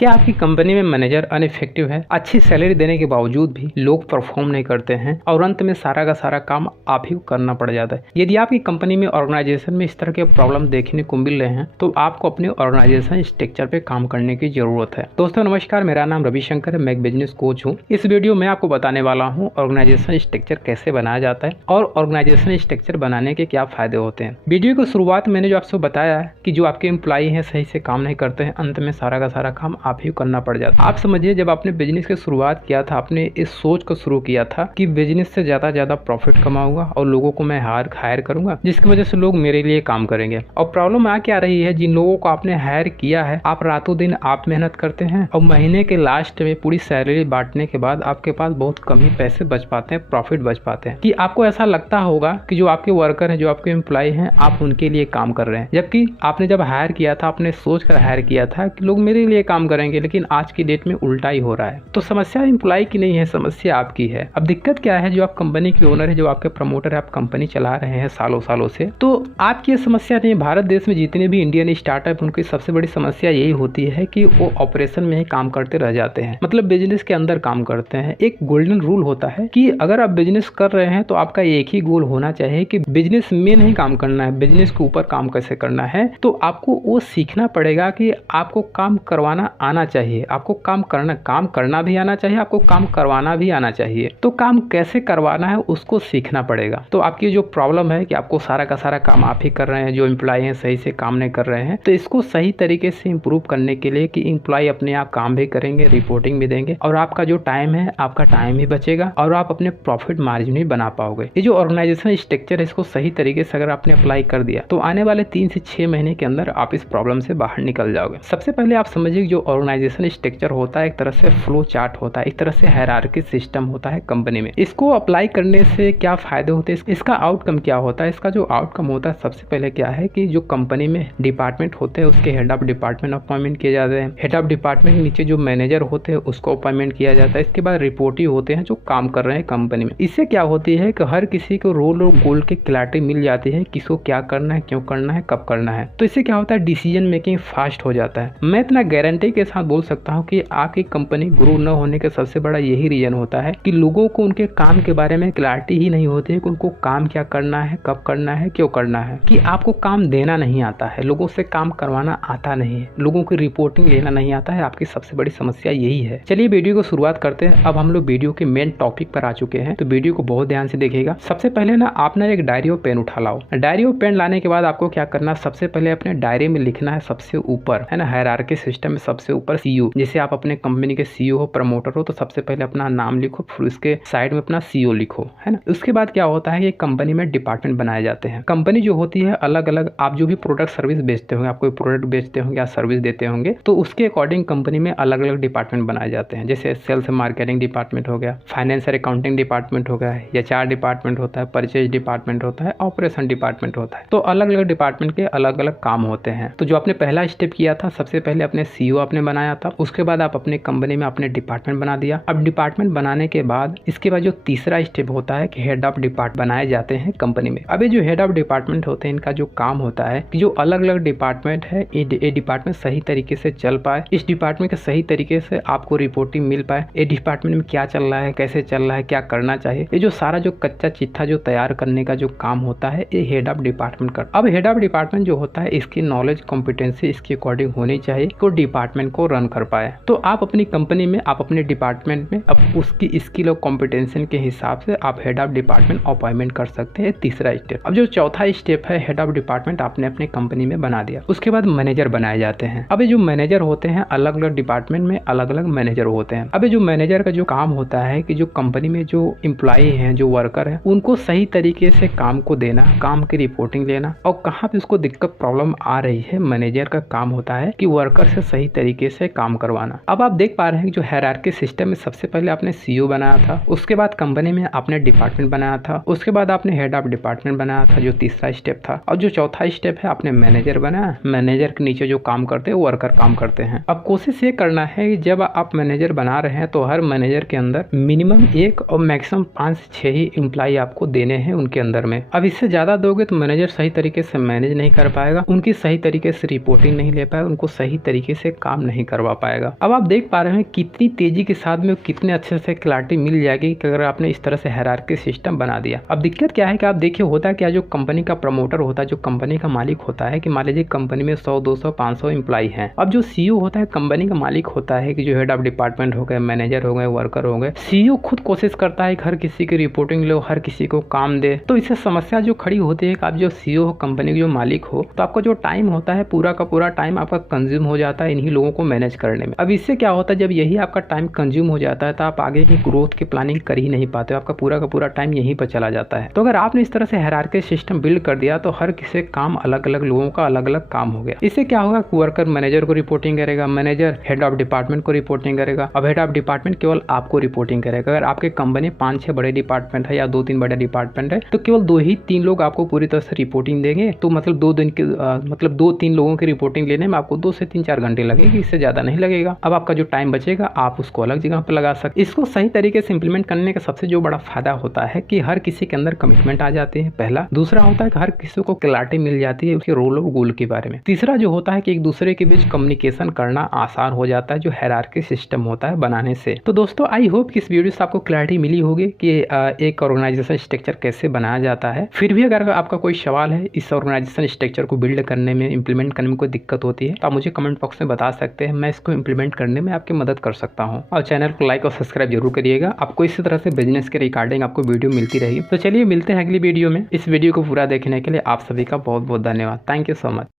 क्या आपकी कंपनी में मैनेजर अनइफेक्टिव है? अच्छी सैलरी देने के बावजूद भी लोग परफॉर्म नहीं करते हैं और अंत में सारा का सारा काम आप ही को करना पड़ जाता है। यदि आपकी कंपनी में ऑर्गेनाइजेशन में इस तरह के प्रॉब्लम देखने को मिल रहे हैं तो आपको अपने ऑर्गेनाइजेशन स्ट्रक्चर पे काम करने की जरूरत है। दोस्तों नमस्कार, मेरा नाम रविशंकर है, मैं एक बिजनेस कोच हूँ। इस वीडियो में आपको बताने वाला हूँ ऑर्गेनाइजेशन स्ट्रक्चर कैसे बनाया जाता है और ऑर्गेनाइजेशन स्ट्रक्चर बनाने के क्या फायदे होते हैं। वीडियो की शुरुआत मैंने जो आपसे बताया है कि जो आपके एम्प्लॉई हैं सही से काम नहीं करते हैं, अंत में सारा का सारा काम आप ही करना पड़ जाता है। आप समझिए, जब आपने बिजनेस की शुरुआत किया था, आपने इस सोच को शुरू किया था कि बिजनेस से ज्यादा प्रॉफिट कमाऊंगा और लोगों को मैं हायर करूंगा जिसकी वजह से लोग मेरे लिए काम करेंगे। और प्रॉब्लम आ क्या रही है, जिन लोगों को आपने हायर किया है, आप रातों दिन आप मेहनत करते हैं और महीने के लास्ट में पूरी सैलरी बांटने के बाद आपके पास बहुत कम ही पैसे बच पाते हैं, प्रॉफिट बच पाते हैं। कि आपको ऐसा लगता होगा कि जो आपके वर्कर हैं, जो आपके एम्प्लॉय हैं, आप उनके लिए काम कर रहे हैं, जबकि आपने जब हायर किया था आपने सोच कर हायर किया था कि लोग मेरे लिए काम करेंगे, लेकिन आज की डेट में उल्टा ही हो रहा है। तो समस्या एम्प्लॉय की नहीं है, समस्या आपकी है। अब दिक्कत क्या है, जो आप कंपनी के ओनर है, जो आपके प्रमोटर है, आप कंपनी चला रहे हैं सालों से, तो आपकी ये समस्या नहीं। भारत देश में जितने भी इंडियन स्टार्टअप, उनकी सबसे बड़ी समस्या यही होती है कि वो ऑपरेशन में ही काम करते रह जाते हैं, मतलब बिजनेस के अंदर काम करते हैं। एक गोल्डन रूल होता है कि अगर आप बिजनेस कर रहे हैं तो आपका एक ही गोल होना चाहिए कि बिजनेस में नहीं काम करना है, बिजनेस के ऊपर काम कैसे करना है। तो आपको वो सीखना पड़ेगा कि आपको काम करवाना आना चाहिए, आपको काम करना भी आना चाहिए, आपको काम करवाना भी आना चाहिए। तो काम कैसे करवाना है उसको सीखना पड़ेगा। तो आपकी जो प्रॉब्लम है कि आपको सारा का सारा काम आप ही कर रहे हैं, जो एम्प्लॉय हैं सही से काम नहीं कर रहे हैं, तो इसको सही तरीके से इम्प्रूव करने के लिए कि एम्प्लॉय अपने आप काम भी करेंगे, रिपोर्टिंग भी देंगे और आपका जो टाइम है, आपका टाइम भी बचेगा और आप अपने प्रॉफिट मार्जिन भी बना पाओगे। ये जो ऑर्गेनाइजेशन स्ट्रक्चर है, इसको सही तरीके से अगर आपने अप्लाई कर दिया तो आने वाले 3 से 6 महीने के अंदर आप इस प्रॉब्लम से बाहर निकल जाओगे। सबसे पहले आप समझिए, जो ऑर्गेनाइजेशन स्ट्रक्चर होता है एक तरह से फ्लो चार्ट होता है, एक तरह से हायरार्की सिस्टम होता है कंपनी में। इसको अप्लाई करने से क्या फायदे होते हैं, इसका आउटकम क्या होता है। इसका जो आउटकम होता है सबसे पहले क्या है कि जो कंपनी में डिपार्टमेंट होते हैं उसके हेड ऑफ डिपार्टमेंट अपॉइंटमेंट किए जाते हैं। हेड ऑफ डिपार्टमेंट के नीचे जो मैनेजर होते हैं उसको अपॉइंटमेंट किया जाता है। इसके बाद रिपोर्ट होते हैं जो काम कर रहे हैं कंपनी में। इससे क्या होती है कि हर किसी को रोल और गोल की क्लैरिटी मिल जाती है, किसको क्या करना है, क्यों करना है, कब करना है। तो इससे क्या होता है, डिसीजन मेकिंग फास्ट हो जाता है। मैं इतना गारंटी के साथ बोल सकता हूँ कि आपकी कंपनी ग्रो न होने का सबसे बड़ा यही रीजन होता है कि लोगों को उनके काम के बारे में क्लैरिटी ही नहीं होती है कि उनको काम क्या करना है, कब करना है, क्यों करना है। कि आपको काम देना नहीं आता है, लोगों से काम करवाना आता नहीं है, लोगों की रिपोर्टिंग लेना नहीं आता है। आपकी सबसे बड़ी समस्या यही है। चलिए वीडियो को शुरुआत करते हैं। अब हम लोग वीडियो के मेन टॉपिक पर आ चुके हैं, तो वीडियो को बहुत ध्यान से देखिएगा। सबसे पहले ना आप ना एक डायरी और पेन उठा लाओ। डायरी और पेन लाने के बाद आपको क्या करना, सबसे पहले अपने डायरी में लिखना है सबसे ऊपर, है ना, हायरार्की सिस्टम में सबसे ऊपर सीईओ। जैसे आप अपने कंपनी के सीईओ हो, प्रमोटर हो, तो सबसे पहले अपना नाम लिखो, फिर उसके साइड में अपना सीईओ लिखो, है ना। उसके बाद क्या होता है, ये कंपनी में डिपार्टमेंट बनाए जाते हैं। कंपनी जो होती है अलग अलग, आप जो भी प्रोडक्ट सर्विस बेचते होंगे, आप कोई प्रोडक्ट बेचते होंगे या सर्विस देते होंगे, तो उसके अकॉर्डिंग कंपनी में अलग अलग डिपार्टमेंट बनाए जाते हैं। जैसे सेल्स मार्केटिंग डिपार्टमेंट हो गया, फाइनेंस और अकाउंटिंग डिपार्टमेंट हो गया, एचआर डिपार्टमेंट होता है, परचेज डिपार्टमेंट होता है, ऑपरेशन डिपार्टमेंट होता है। तो अलग अलग डिपार्टमेंट के अलग अलग काम होते हैं। तो जो आपने पहला स्टेप किया था, सबसे पहले अपने सीईओ आपने बनाया था, उसके बाद आप अपने कंपनी में अपने डिपार्टमेंट बना दिया। अब डिपार्टमेंट बनाने के बाद इसके बाद जो तीसरा स्टेप होता है कि हेड ऑफ डिपार्टमेंट बनाए जाते हैं कंपनी में। अब ये जो हेड ऑफ डिपार्टमेंट होते हैं, इनका जो काम होता है कि जो अलग अलग डिपार्टमेंट है, ये डिपार्टमेंट सही तरीके से चल पाए, इस डिपार्टमेंट के सही तरीके से आपको रिपोर्टिंग मिल पाए, ये डिपार्टमेंट में क्या चल रहा है, कैसे चल रहा है, क्या करना चाहिए, ये जो सारा जो कच्चा चिट्ठा जो तैयार करने का जो काम होता है, ये हेड ऑफ डिपार्टमेंट कर। अब हेड ऑफ डिपार्टमेंट जो होता है, इसकी नॉलेज कॉम्पिटेंसी इसके अकॉर्डिंग होनी चाहिए तो डिपार्टमेंट को रन कर पाए। तो आप अपनी कंपनी में, आप अपने डिपार्टमेंट में अब उसकी स्किल और कॉम्पिटेंसी के हिसाब से आप हेड ऑफ डिपार्टमेंट अपॉइंटमेंट कर सकते हैं। तीसरा स्टेप। अब जो चौथा स्टेप है, हेड ऑफ डिपार्टमेंट आपने अपने कंपनी में बना दिया, उसके बाद मैनेजर बनाए जाते हैं। अब ये जो मैनेजर होते हैं, अलग अलग डिपार्टमेंट में अलग अलग मैनेजर होते हैं। अब ये जो मैनेजर का जो काम होता है कि जो कंपनी में जो एम्प्लॉय हैं, जो वर्कर हैं, उनको सही तरीके से काम को देना, काम की रिपोर्टिंग लेना और कहाँ पे उसको दिक्कत प्रॉब्लम आ रही है, मैनेजर का काम होता है कि वर्कर से सही तरीके से काम करवाना। अब आप देख पा रहे हैं कि जो हायरार्की सिस्टम में सबसे पहले आपने सीईओ बनाया था, उसके बाद कंपनी में आपने डिपार्टमेंट बनाया था, उसके बाद आपने हेड ऑफ डिपार्टमेंट बनाया था, जो तीसरा स्टेप था। और जो चौथा स्टेप है, आपने मैनेजर बनाया, मैनेजर के नीचे जो काम करते हैं वर्कर काम करते हैं। अब कोशिश ये करना है कि जब आप मैनेजर बना रहे हैं तो हर मैनेजर के अंदर मिनिमम 1 और मैक्सिमम 5 से 6 ही एम्प्लॉय आपको देने हैं उनके अंदर में। अब इससे ज्यादा दोगे तो मैनेजर सही तरीके से मैनेज नहीं कर पाएगा, उनकी सही तरीके से रिपोर्टिंग नहीं ले पाएगा, उनको सही तरीके से काम नहीं करवा पाएगा। अब आप देख पा रहे हैं कितनी तेजी के साथ में कितने अच्छे से क्लैरिटी मिल जाएगी कि अगर आपने इस तरह से हायरार्की सिस्टम बना दिया। अब दिक्कत क्या है कि आप देखिए होता है क्या, जो कंपनी का प्रमोटर होता है, जो कंपनी का मालिक होता है, कि मान लीजिए कंपनी में 100, 200, 500 एम्प्लॉय हैं। अब जो सीईओ होता है, कंपनी का मालिक होता है, कि जो हेड ऑफ डिपार्टमेंट हो गए, मैनेजर हो गए, वर्कर हो गए, सीईओ खुद कोशिश करता है कि हर किसी की रिपोर्टिंग लो, हर किसी को काम दे। तो इससे समस्या जो खड़ी होती है कि आप जो सीईओ हो, कंपनी के जो मालिक हो, तो आपका जो टाइम होता है पूरा का पूरा टाइम आपका कंज्यूम हो जाता है इन्हीं लोगों को मैनेज करने में। अब इससे क्या होता है, जब यही आपका टाइम कंज्यूम हो जाता है तो आप आगे की ग्रोथ की प्लानिंग कर ही नहीं पाते हो, आपका पूरा का पूरा टाइम यहीं पर चला जाता है। तो अगर आपने इस तरह से हायरार्की सिस्टम बिल्ड कर दिया तो हर किसी काम अलग अलग लोगों का अलग अलग काम हो गया। इससे क्या होगा, वर्कर मैनेजर को रिपोर्टिंग करेगा, मैनेजर हेड ऑफ डिपार्टमेंट को रिपोर्टिंग करेगा। अब हेड ऑफ डिपार्टमेंट केवल आपको रिपोर्टिंग करेगा। अगर आपके कंपनी 5-6 बड़े डिपार्टमेंट है या 2-3 बड़े डिपार्टमेंट है तो केवल 2 ही 3 लोग आपको पूरी तरह से रिपोर्टिंग देंगे। तो मतलब 2 दिन के 2-3 लोगों की रिपोर्टिंग लेने में आपको 2 से 3-4 घंटे लगेगी, इससे ज्यादा नहीं लगेगा। अब आपका जो टाइम बचेगा आप उसको अलग जगह पर लगा सकते। इसको सही तरीके से इंप्लीमेंट करने का सबसे जो बड़ा फायदा होता है कि हर किसी के अंदर कमिटमेंट आ जाती है, पहला। दूसरा होता है कि हर किसी को क्लैरिटी मिल जाती है उसके रोल और गोल के बारे में। तीसरा जो होता है कि एक दूसरे के बीच कम्युनिकेशन करना आसान हो जाता है जो हायरार्की सिस्टम होता है बनाने से। तो दोस्तों आई होप कि इस वीडियो से आपको क्लैरिटी मिली होगी कि एक ऑर्गेनाइजेशन स्ट्रक्चर कैसे बनाया जाता है। फिर भी अगर आपका कोई सवाल है इस ऑर्गेनाइजेशन स्ट्रक्चर को बिल्ड करने में, इंप्लीमेंट करने में कोई दिक्कत होती है तो आप मुझे कमेंट बॉक्स में बता सकते हैं, मैं इसको इंप्लीमेंट करने में आपकी मदद कर सकता हूँ। और चैनल को लाइक और सब्सक्राइब जरूर करिएगा। आपको इसी तरह से बिजनेस के रिगार्डिंग आपको वीडियो मिलती रहेगी। तो चलिए मिलते हैं अगली वीडियो में। इस वीडियो को पूरा देखने के लिए आप सभी का बहुत बहुत धन्यवाद। Thank you so much.